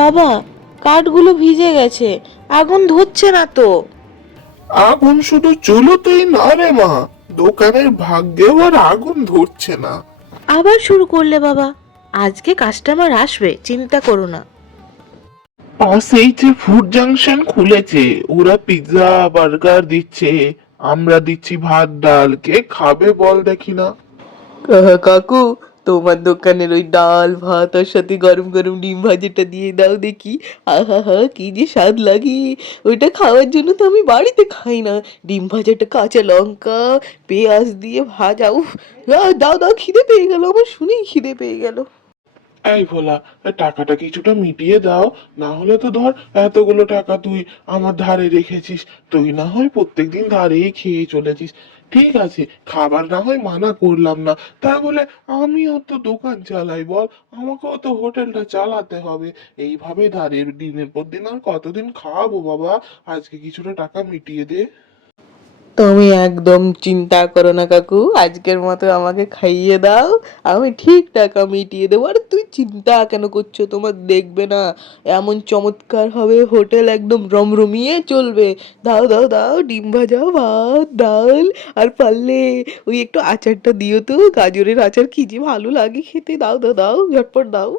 বাবা, কাঠগুলো ভিজে গেছে, আগুন ধরছে না তো। আগুন শুধু চুলোতেই না রে মা, দোকানের ভাগ্যেও আর আগুন ধরছে না। আবার শুরু করলে বাবা। আজকে কাস্টমার আসবে, চিন্তা করো না। পাশেই যে ফুড জাংশন খুলেছে, ওরা পিৎজা বার্গার দিচ্ছে, আমরা দিচ্ছি ভাত ডাল, কে খাবে বল দেখি না। কাকু, তোমার দোকানের ওই ডাল ভাত আর সাথে গরম গরম ডিম ভাজিটা দিয়ে দাও দেখি। আহা হা, কি যে স্বাদ লাগে! ওইটা খাওয়ার জন্য তো আমি বাড়িতে খাই না। ডিম ভাজাটা কাঁচা লঙ্কা পেঁয়াজ দিয়ে ভাজা, উফ! দাও দাও, খিদে পেয়ে গেল আমার, শুনেই খিদে পেয়ে গেল। এই ভোলা, টাকাটা কিছুটা মিটিয়ে দাও, না হলে তো ধর এতগুলো টাকা তুই আমার ধারে রেখেছিস, তুই না হয় প্রত্যেকদিন ধারেই খেয়ে চলেছিস। ঠিক আছে, খাবার না হয় মানা করলাম না, তা বলে আমিও তো দোকান চালাই বল, আমাকেও তো হোটেলটা চালাতে হবে। এইভাবে ধারে দিনের পর দিন আর কতদিন খাওয়াবো বাবা, আজকে কিছুটা টাকা মিটিয়ে দে। তুমি একদম চিন্তা করো না কাকু, আজকের মতো আমাকে খাইয়ে দাও, আমি ঠিক টাকা মিটিয়ে দেবো। আর তুই চিন্তা কেন করছো? তোমার দেখবে না এমন চমৎকার হবে হোটেল, একদম রমরমিয়ে চলবে। দাও দাও দাও, ডিম ভাজা ভাত ডাল, আর পারলে ওই একটু আচারটা দিও তো, গাজরের আচার কি যে ভালো লাগে খেতে। দাও দাও দাও, ঝটপট দাও।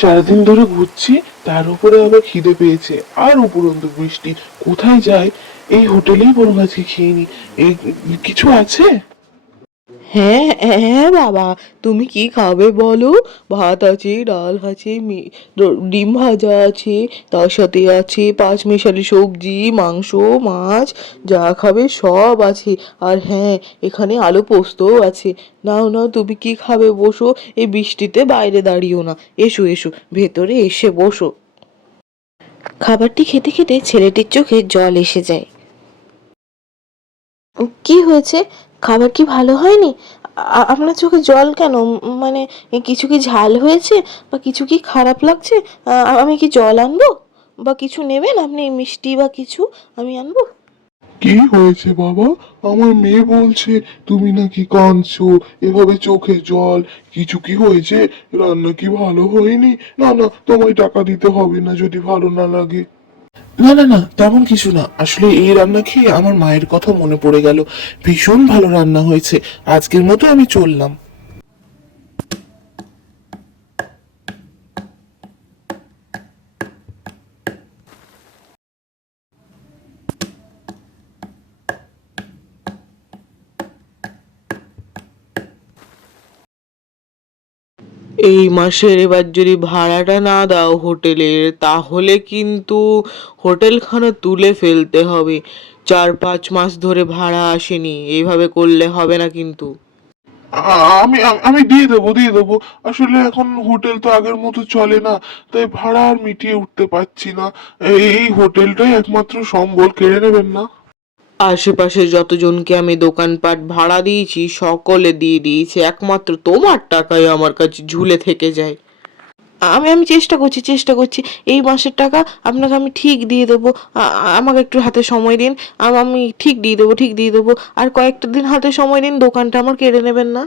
সারাদিন ধরে ঘুরছি, তার উপরে আবার খিদে পেয়েছে, আর উপরন্তু বৃষ্টি, কোথায় যাই? এই হোটেলেই বরং আজকে খেয়ে নি। এই কিছু আছে? হ্যাঁ হ্যাঁ বাবা, তুমি কি খাবে বলো? ভাত আছে, ডাল আছে, ডিম ভাজা আছে, তার সাথে আছে পাঁচ মিশালি সবজি, মাংস, মাছ, যা খাবে সব আছে। আর হ্যাঁ, এখানে আলু পোস্তও আছে। নাও নাও, তুমি কি খাবে? বসো, এই বৃষ্টিতে বাইরে দাঁড়িও না, এসো এসো, ভেতরে এসে বসো। খাবারটি খেতে খেতে ছেলেটির চোখে জল এসে যায়। কি হয়েছে? খাবার কি ভালো হয়নি? আপনার চোখে জল কেন? মানে কিছু কি ঝাল হয়েছে, বা কিছু কি খারাপ লাগছে? আমি কি জল আনবো, বা কিছু নেবেন আপনি, মিষ্টি বা কিছু আমি আনবো? কি হয়েছে বাবা? আমার মেয়ে বলছে তুমি নাকি কাঁদছো, এভাবে চোখে জল, কিছু কি হয়েছে? রান্না কি ভালো হয়নি? না না, তোমায় টাকা দিতে হবে না যদি ভালো না লাগে। না না না, তেমন কিছু না, আসলে এই রান্না খেয়ে আমার মায়ের কথা মনে পড়ে গেল, ভীষণ ভালো রান্না হয়েছে, আজকের মতো আমি চললাম। এই মাসের এবার যদি ভাড়াটা না দাও হোটেলের, তাহলে কিন্তু হোটেলখানা তুলে ফেলতে হবে। 4-5 মাস ধরে ভাড়া আসেনি, এইভাবে করলে হবে না কিন্তু। আমি আমি দিয়ে দেবো, আসলে এখন হোটেল তো আগের মতো চলে না, তাই ভাড়া আর মিটিয়ে উঠতে পারছি না। এই হোটেলটাই একমাত্র সম্বল, কেড়ে নেবেন না? আশেপাশে যতজনকে আমি দোকানপাট ভাড়া দিয়েছি সকলে দিয়ে দিয়েছে, একমাত্র তোমার টাকাই আমার কাছে ঝুলে থেকে যায়। আমি আমি চেষ্টা করছি, এই মাসের টাকা আপনাকে আমি ঠিক দিয়ে দেবো। আমাকে একটু হাতে সময় দিন, আমি ঠিক দিয়ে দেবো। আর কয়েকটা দিন হাতে সময় দিন, দোকানটা আমার কেড়ে নেবেন না।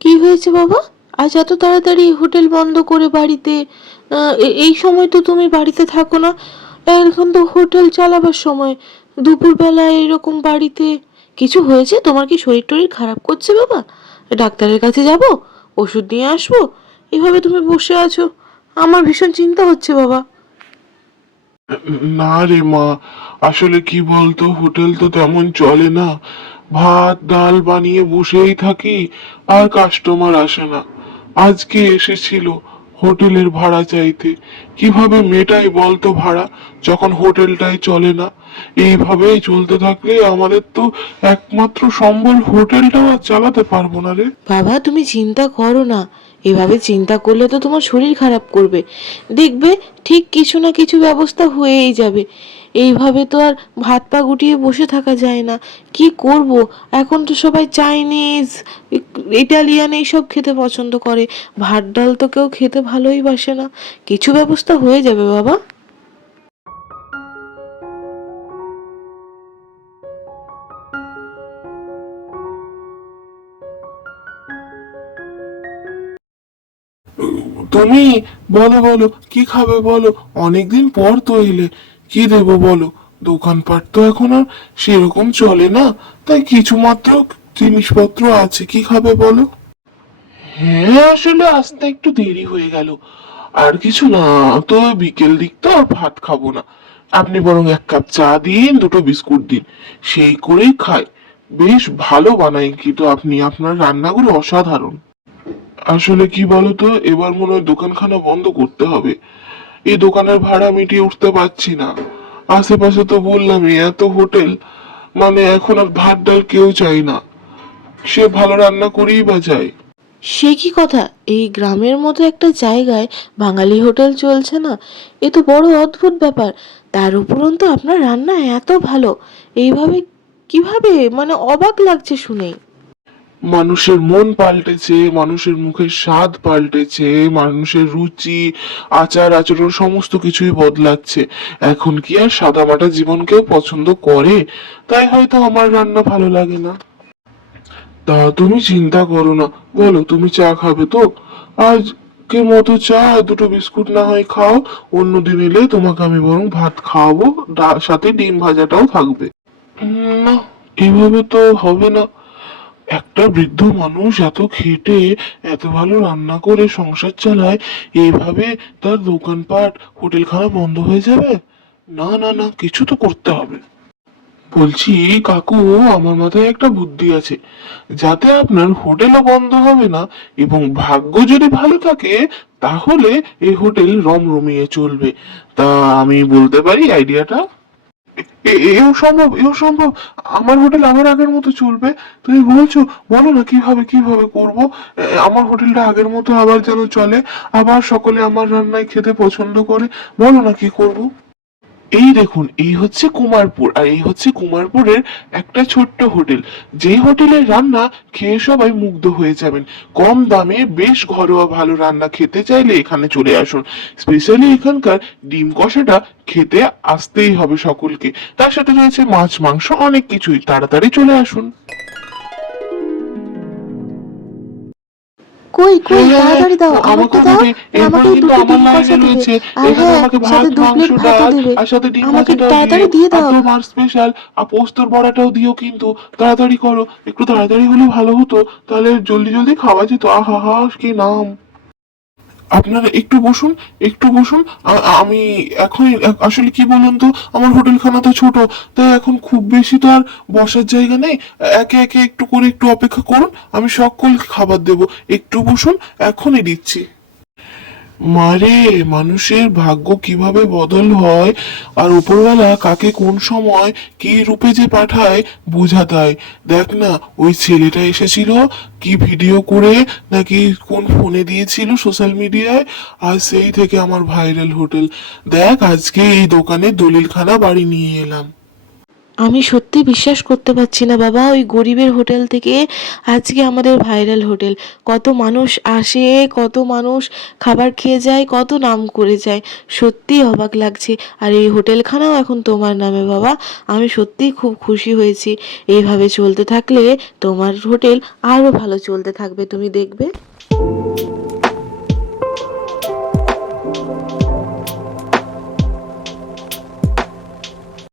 কি হয়েছে বাবা? আজ এত তাড়াতাড়ি হোটেল বন্ধ করে বাড়িতে? এই সময় তো তুমি বাড়িতে থাকো না। এখন তো হোটেল চালাবার সময়, দুপুরবেলায় এরকম বাড়িতে? কিছু হয়েছে? তোমার কি শরীর টরীর খারাপ করছে বাবা? ডাক্তারের কাছে যাব, ওষুধ নিয়ে আসবো? এভাবে তুমি বসে আছো, আমার ভীষণ চিন্তা হচ্ছে বাবা। না রে মা, আসলে কি বলতো, হোটেল তো তেমন চলে না, ভাত ডাল বানিয়ে বসেই থাকি, আর কাস্টমার আসে না। আজকে এসেছিল হোটেলের ভাড়া চাইতে, কিভাবে মেটাই বলতো ভাড়া, যখন হোটেলটাই চলে না? এইভাবেই চলতে থাকলে আমাদের তো একমাত্র সম্বল হোটেলটাও আর চালাতে পারবো না রে। বাবা, তুমি চিন্তা করো না, এভাবে চিন্তা করলে তো তোমার শরীর খারাপ করবে। দেখবে ঠিক কিছু না কিছু ব্যবস্থা হয়েই যাবে। এইভাবে তো আর ভাত পা গুটিয়ে বসে থাকা যায় না। কি করব? এখন তো সবাই চাইনিজ, ইটালিয়ান এইসব খেতে পছন্দ করে, ভাত ডাল তো কেউ খেতে ভালোই বাসে না। কিছু ব্যবস্থা হয়ে যাবে বাবা। তুমি বলো বলো কি খাবে বলো, অনেকদিন পর তো এলে, কি দেবো বলো? দোকানপাট তো এখন আর সেরকম চলে না, তাই কিছু মাত্র জিনিসপত্র আছে, কি খাবে বলো? হ্যাঁ, আসলে আসতে একটু দেরি হয়ে গেল, আর কিছু না, তো বিকেল দিক তো আর ভাত খাবো না। আপনি বরং এক কাপ চা দিন, দুটো বিস্কুট দিন, সেই করেই খাই। বেশ ভালো বানাই কিন্তু আপনি, আপনার রান্নাগুলো অসাধারণ। আসলে কি বলতো, এবার মনে হয় দোকানখানা বন্ধ করতে হবে। এই দোকানের ভাড়া মিটিয়ে উঠতে পারছি না। আশেপাশে তো বললামই এত হোটেল, মানে এখন আর ভাত ডাল কেউ চাই না, সে ভালো রান্না করেই বা যায়। সে কি কথা, এই গ্রামের মতো একটা জায়গায় বাঙালি হোটেল চলছে না? এ তো বড় অদ্ভুত ব্যাপার। তার উপরন্তু আপনার রান্না এত ভালো, এইভাবে কিভাবে, মানে অবাক লাগছে শুনে। মানুষের মন পাল্টেছে, মানুষের মুখের স্বাদ পাল্টেছে, মানুষের রুচি, আচার আচরণ সমস্ত কিছুই বদলাচ্ছে। এখন কি আর সাদামাটা জীবন কেউ পছন্দ করে? তাই হয়তো আমার রান্না ভালো লাগে না। তা তুমি চিন্তা করো না, বলো তুমি চা খাবে তো? আজকের মতো চা আর দুটো বিস্কুট না হয় খাও, অন্যদিন এলে তোমাকে আমি বরং ভাত খাওয়াবো, সাথে ডিম ভাজাটাও থাকবে। না, এভাবে তো হবে না। একটা বৃদ্ধ মানুষ এত খেটে, এত ভালো রান্না করে সংসার চালায়, এইভাবে তার দোকানপাট হোটেলখানা বন্ধ হয়ে যাবে? না না না, কিছু তো করতে হবে। বলছি কাকু, আমার মাথায় একটা বুদ্ধি আছে, যাতে আপনার হোটেলও বন্ধ হবে না, এবং ভাগ্য যদি ভালো থাকে তাহলে এই হোটেল রমরমিয়ে চলবে। তা আমি বলতে পারি আইডিয়াটা? এও সম্ভব, এও সম্ভব। আমার হোটেল আবার আগের মতো চলবে? তুমি বলছো, বলো না কিভাবে কিভাবে করব। আমার হোটেলটা আগের মতো আবার যেন চলে, আবার সকলে আমার রান্নায় খেতে পছন্দ করে। বলো না কি করব। এই দেখুন, এই হচ্ছে কুমারপুর, আর এই হচ্ছে কুমারপুরের একটা ছোট্ট হোটেল, যেই হোটেলের রান্না খেয়ে সবাই মুগ্ধ হয়ে যাবেন। কম দামে বেশ ঘরোয়া ভালো রান্না খেতে চাইলে এখানে চলে আসুন। স্পেশালি এখানকার ডিম কষাটা খেতে আসতেই হবে সকলকে। তার সাথে রয়েছে মাছ মাংস অনেক কিছুই, তাড়াতাড়ি চলে আসুন। কই কই, হ্যাঁ হ্যাঁ হ্যাঁ, তাড়াতাড়ি দাও, আমাকে আমাকে দাও। দেবে, আর এরপর আমাকে কিন্তু দুটো আমার ডিম লাইনে কষা দেবে। রয়েছে। আর এখানে হ্যাঁ, আমাকে ভাত সাথে দু মাংস প্লেট ভাতও ডাল, দেবে। আর সাথে ডিম আমাকে ভাজিটাও দিও, তাড়াতাড়ি দিয়ে আর দাও। তোমার স্পেশাল আর পোস্তর বড়াটাও দিও কিন্তু। তাড়াতাড়ি করো, একটু তাড়াতাড়ি হলে ভালো হতো, তাহলে জলদি জলদি খাওয়া যেত। আহা হা, কি নাম! আপনারা একটু বসুন, একটু বসুন। আমি এখনই, আসলে কি বলুন তো, আমার হোটেলখানা তো ছোট, তাই এখন খুব বেশি তো আর বসার জায়গা নেই। একে একে একটু করে একটু অপেক্ষা করুন, আমি সকলকে খাবার দেবো। একটু বসুন, এখনই দিচ্ছি। মারে, মানুষের ভাগ্য কিভাবে বদল হয়, আর উপরওয়ালা কাকে কোন সময় কি রূপে যে পাঠায় বোঝা দায়। দেখ না, ওই ছেলেটা এসেছিল কি ভিডিও করে, নাকি কোন ফোনে দিয়েছিল সোশ্যাল মিডিয়ায়, আর সেই থেকে আমার ভাইরাল হোটেল। দেখ, আজকে এই দোকানে দলিলখানা বাড়ি নিয়ে এলাম। আমি সত্যি বিশ্বাস করতে পারছি না বাবা, ওই গরিবের হোটেল থেকে আজকে আমাদের ভাইরাল হোটেল। কত মানুষ আসে, কত মানুষ খাবার খেয়ে যায়, কত নাম করে যায়। সত্যিই অবাক লাগছে। আর এই হোটেলখানাও এখন তোমার নামে বাবা। আমি সত্যিই খুব খুশি হয়েছি। এইভাবে চলতে থাকলে তোমার হোটেল আরও ভালো চলতে থাকবে, তুমি দেখবে।